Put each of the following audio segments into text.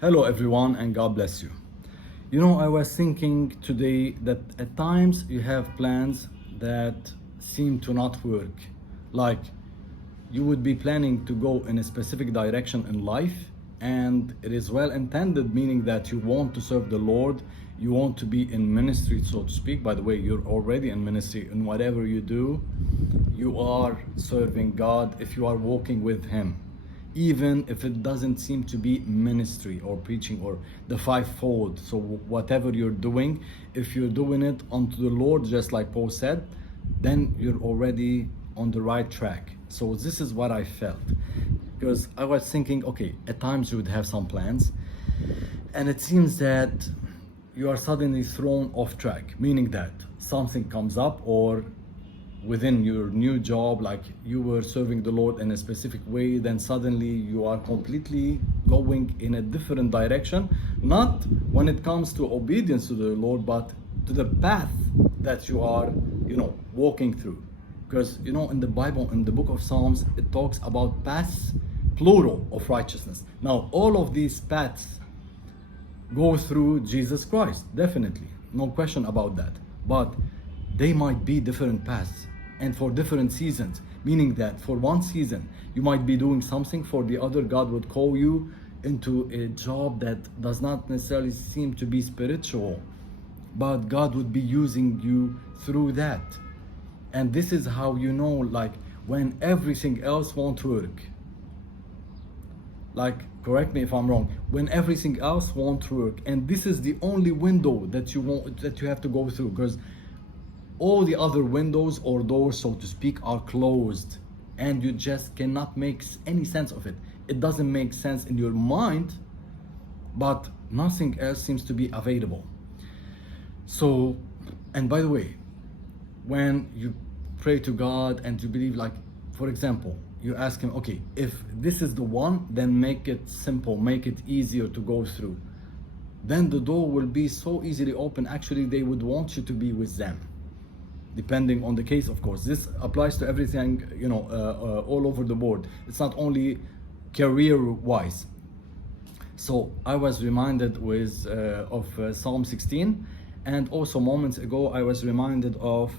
Hello, everyone, and God bless you. I was thinking today that at times you have plans that seem to not work. Like you would be planning to go in a specific direction in life, and it is well intended, meaning that you want to serve the Lord, you want to be in ministry, so to speak. By the way, you're already in ministry in whatever you do, you are serving God if you are walking with Him, even if it doesn't seem to be ministry or preaching or the fivefold. So whatever you're doing, if you're doing it unto the Lord, just like Paul said, then you're already on the right track. So this is what I felt, because I was thinking, okay, at times you would have some plans, and it seems that you are suddenly thrown off track, meaning that something comes up, or within your new job, like you were serving the Lord in a specific way, then suddenly you are completely going in a different direction, not when it comes to obedience to the Lord, but to the path that you are, walking through. Because, in the Bible, in the book of Psalms, it talks about paths, plural, of righteousness. Now, all of these paths go through Jesus Christ, definitely, no question about that. But they might be different paths and for different seasons, meaning that for one season you might be doing something, for the other God would call you into a job that does not necessarily seem to be spiritual, but God would be using you through that. And this is how like when everything else won't work, like, correct me if I'm wrong, when everything else won't work, and this is the only window that you have to go through, because all the other windows or doors, so to speak, are closed, and you just cannot make any sense of it. It doesn't make sense in your mind, but nothing else seems to be available. So, and by the way, when you pray to God and you believe, like, for example, you ask Him, okay, if this is the one, then make it simple, make it easier to go through. Then the door will be so easily open. Actually, they would want you to be with them, depending on the case, of course. This applies to everything, all over the board. It's not only career-wise. So I was reminded of Psalm 16, and also moments ago I was reminded of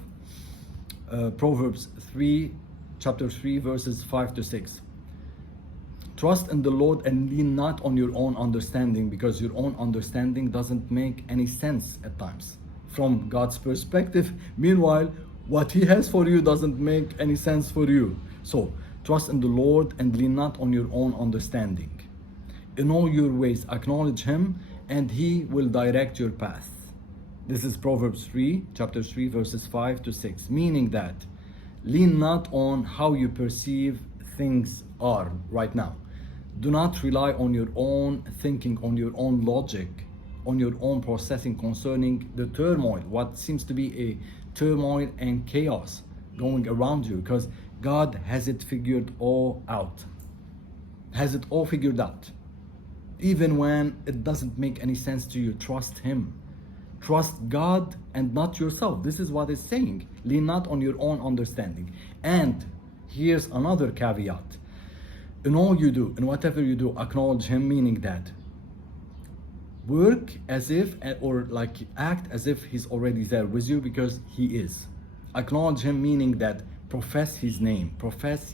Proverbs 3, chapter 3, verses 5 to 6. Trust in the Lord and lean not on your own understanding, because your own understanding doesn't make any sense at times from God's perspective. Meanwhile, what He has for you doesn't make any sense for you. So, trust in the Lord and lean not on your own understanding. In all your ways, acknowledge Him, and He will direct your path. This is Proverbs 3, chapter 3, verses 5 to 6, meaning that lean not on how you perceive things are right now. Do not rely on your own thinking, on your own logic, on your own processing concerning the turmoil, what seems to be a turmoil and chaos going around you, because God has it figured all out. Has it all figured out. Even when it doesn't make any sense to you, trust Him. Trust God and not yourself. This is what it's saying. Lean not on your own understanding. And here's another caveat. In all you do, in whatever you do, acknowledge Him, meaning that work as if, or like act as if He's already there with you, because He is. Acknowledge Him, meaning that profess His name, profess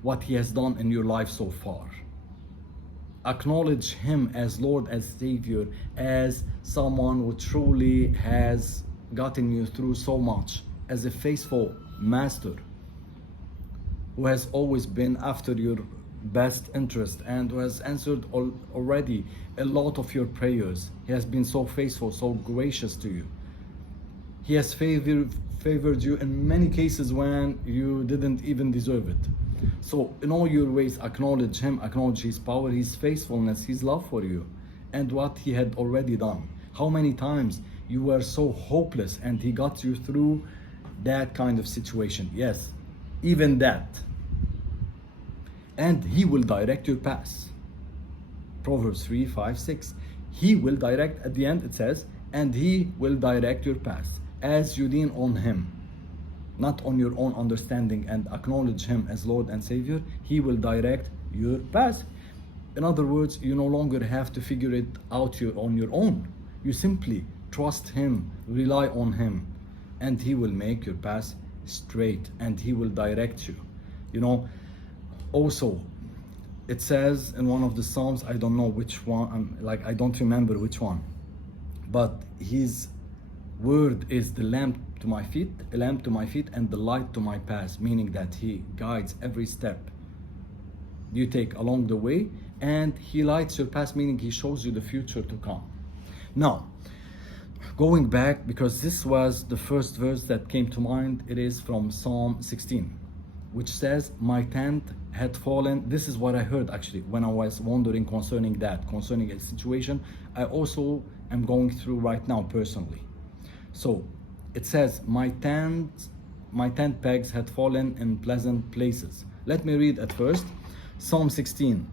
what He has done in your life so far. Acknowledge Him as Lord, as Savior, as someone who truly has gotten you through so much, as a faithful Master who has always been after your best interest and who has answered already a lot of your prayers. He has been so faithful, so gracious to you. He has favored you in many cases when you didn't even deserve it. So in all your ways, acknowledge Him, acknowledge His power, His faithfulness, His love for you, and what He had already done. How many times you were so hopeless and He got you through that kind of situation. Yes, even that. And He will direct your path. Proverbs 3, 5, 6. He will direct, at the end it says, and He will direct your path as you lean on Him, not on your own understanding, and acknowledge Him as Lord and Savior. He will direct your path. In other words, you no longer have to figure it out on your own. You simply trust Him, rely on Him, and He will make your path straight and He will direct you. You know, also, it says in one of the Psalms, I don't know which one, I don't remember which one, but His word is the lamp to my feet, a lamp to my feet and the light to my path, meaning that He guides every step you take along the way, and He lights your path, meaning He shows you the future to come. Now, going back, because this was the first verse that came to mind, it is from Psalm 16, which says, my tent had fallen. This is what I heard actually when I was wondering concerning a situation I also am going through right now personally. So it says, my tent pegs had fallen in pleasant places. Let me read at first. Psalm 16.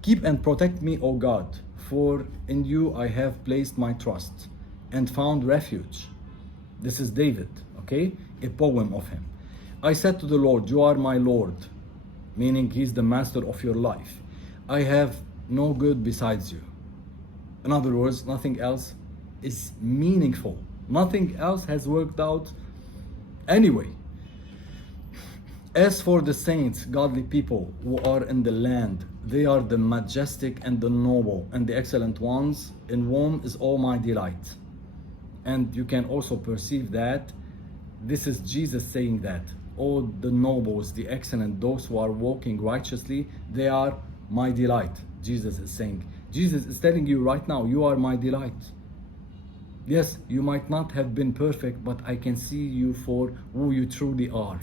Keep and protect me, O God, for in you I have placed my trust and found refuge. This is David, okay? A poem of him. I said to the Lord, you are my Lord, meaning He's the master of your life. I have no good besides you. In other words, nothing else is meaningful. Nothing else has worked out anyway. As for the saints, godly people who are in the land, they are the majestic and the noble and the excellent ones, in whom is all my delight. And you can also perceive that this is Jesus saying that. All the nobles, the excellent, those who are walking righteously, they are my delight. Jesus is saying. Jesus is telling you right now, you are my delight. Yes, you might not have been perfect, but I can see you for who you truly are.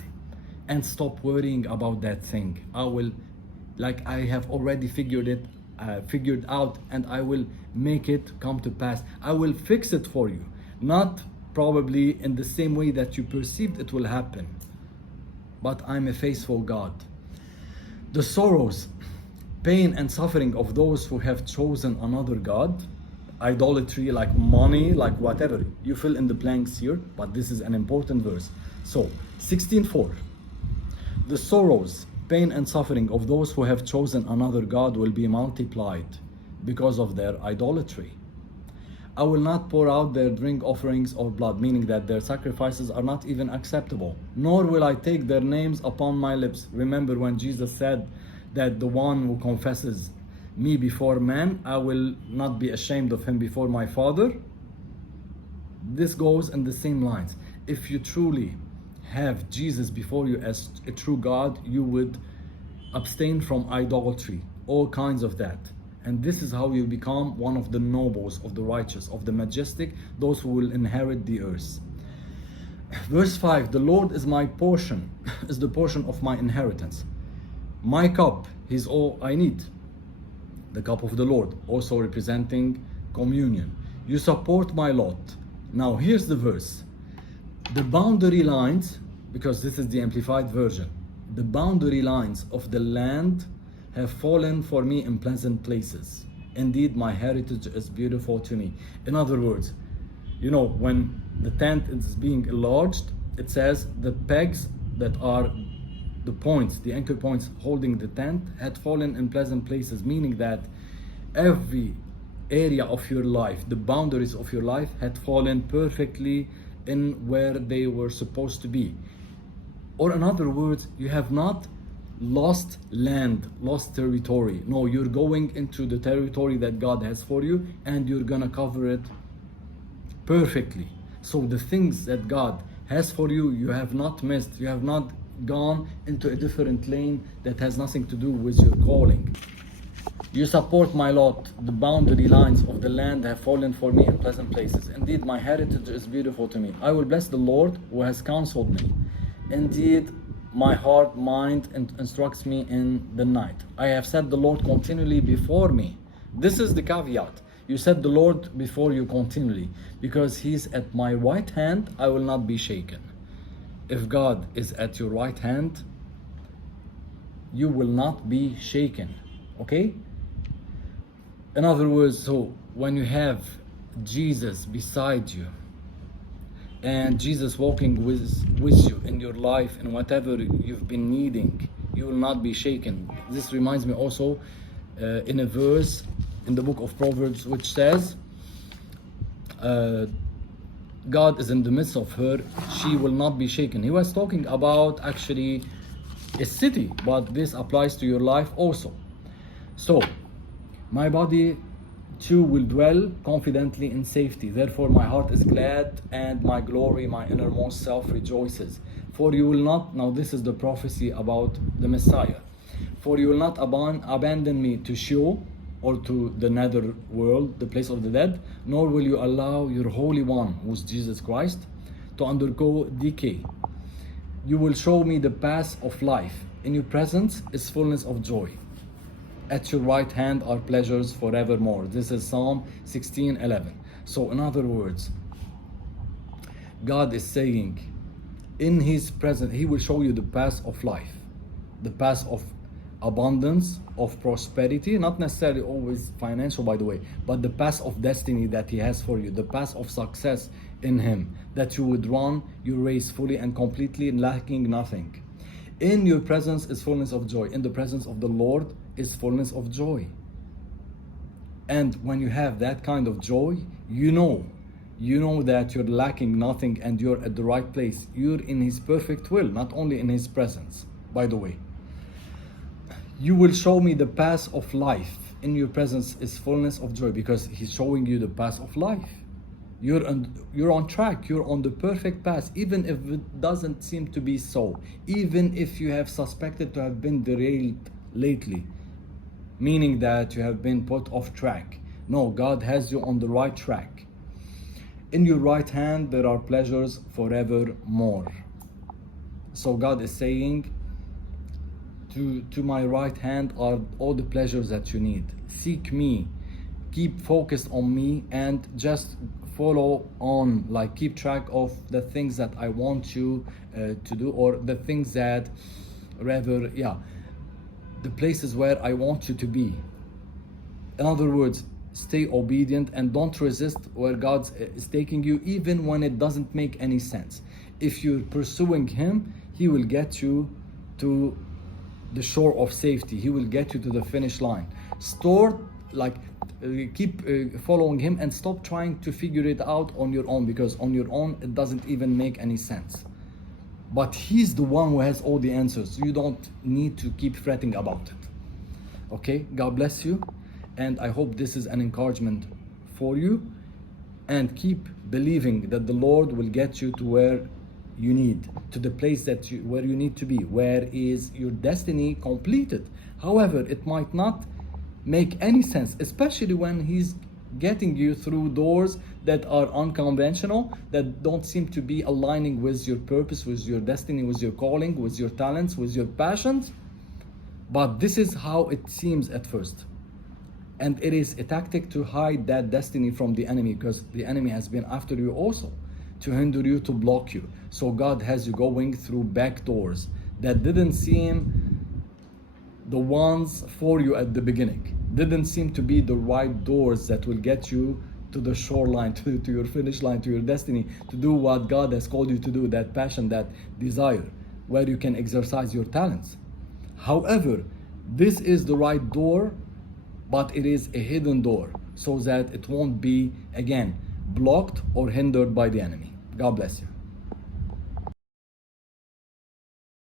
And stop worrying about that thing. I have already figured out, and I will make it come to pass. I will fix it for you. Not probably in the same way that you perceived it will happen, but I'm a faithful God. The sorrows, pain and suffering of those who have chosen another God, idolatry, like money, like whatever, you fill in the blanks here, but this is an important verse. So 16:4. The sorrows, pain and suffering of those who have chosen another God will be multiplied because of their idolatry. I will not pour out their drink offerings or blood, meaning that their sacrifices are not even acceptable, nor will I take their names upon my lips. Remember when Jesus said that the one who confesses me before man, I will not be ashamed of him before my Father. This goes in the same lines. If you truly have Jesus before you as a true God, you would abstain from idolatry, all kinds of that. And this is how you become one of the nobles of the righteous, of the majestic, those who will inherit the earth. Verse 5, the Lord is my portion, is the portion of my inheritance. My cup is all I need. The cup of the Lord, also representing communion. You support my lot. Now here's the verse. The boundary lines, because this is the amplified version, the boundary lines of the land have fallen for me in pleasant places. Indeed, my heritage is beautiful to me. In other words, you know, when the tent is being enlarged, it says the pegs that are the points, the anchor points holding the tent had fallen in pleasant places, meaning that every area of your life, the boundaries of your life had fallen perfectly in where they were supposed to be. Or in other words, you have not lost land, lost territory. No, you're going into the territory that God has for you, and you're gonna cover it perfectly. So the things that God has for you, you have not missed. You have not gone into a different lane that has nothing to do with your calling. You support my lot. The boundary lines of the land have fallen for me in pleasant places. Indeed, my heritage is beautiful to me. I will bless the Lord who has counseled me. Indeed, my heart, mind, instructs me in the night. I have set the Lord continually before me. This is the caveat. You set the Lord before you continually, because He's at my right hand, I will not be shaken. If God is at your right hand, you will not be shaken. Okay? In other words, so when you have Jesus beside you, and Jesus walking with you in your life and whatever you've been needing, you will not be shaken. This reminds me also in a verse in the book of Proverbs which says, God is in the midst of her, she will not be shaken. He was talking about actually a city, but this applies to your life also. So, my body too will dwell confidently in safety. Therefore, my heart is glad, and my glory, my innermost self rejoices. For you will not, now this is the prophecy about the Messiah. For you will not abandon me to Sheol, or to the nether world, the place of the dead, nor will you allow your Holy One, who is Jesus Christ, to undergo decay. You will show me the path of life. In your presence is fullness of joy. At your right hand are pleasures forevermore. This is Psalm 16:11. So in other words, God is saying, in His presence, He will show you the path of life, the path of abundance, of prosperity, not necessarily always financial, by the way, but the path of destiny that He has for you, the path of success in Him, that you would run your race fully and completely, lacking nothing. In your presence is fullness of joy. In the presence of the Lord is fullness of joy. And when you have that kind of joy, you know that you're lacking nothing and you're at the right place. You're in His perfect will, not only in His presence, by the way. You will show me the path of life. In your presence is fullness of joy, because He's showing you the path of life. You're on track, you're on the perfect path, even if it doesn't seem to be so. Even if you have suspected to have been derailed lately, meaning that you have been put off track. No, God has you on the right track. In your right hand there are pleasures forevermore. So God is saying, to my right hand are all the pleasures that you need. Seek me, keep focused on me, and just follow on, like keep track of the things that I want you to do, or the things that the places where I want you to be. In other words, stay obedient and don't resist where God is taking you, even when it doesn't make any sense. If you're pursuing Him, He will get you to the shore of safety. He will get you to the finish line. Keep following Him and stop trying to figure it out on your own, because on your own it doesn't even make any sense. But He's the one who has all the answers. You don't need to keep fretting about it. Okay, God bless you, and I hope this is an encouragement for you, and keep believing that the Lord will get you to where you need, to the place where you need to be, where is your destiny completed. However, it might not make any sense, especially when He's getting you through doors that are unconventional, that don't seem to be aligning with your purpose, with your destiny, with your calling, with your talents, with your passions. But this is how it seems at first. And it is a tactic to hide that destiny from the enemy, because the enemy has been after you also, to hinder you, to block you. So God has you going through back doors that didn't seem the ones for you at the beginning, didn't seem to be the right doors that will get you to the shoreline, to your finish line, to your destiny, to do what God has called you to do, that passion, that desire, where you can exercise your talents. However, this is the right door, but it is a hidden door, so that it won't be, again, blocked or hindered by the enemy. God bless you.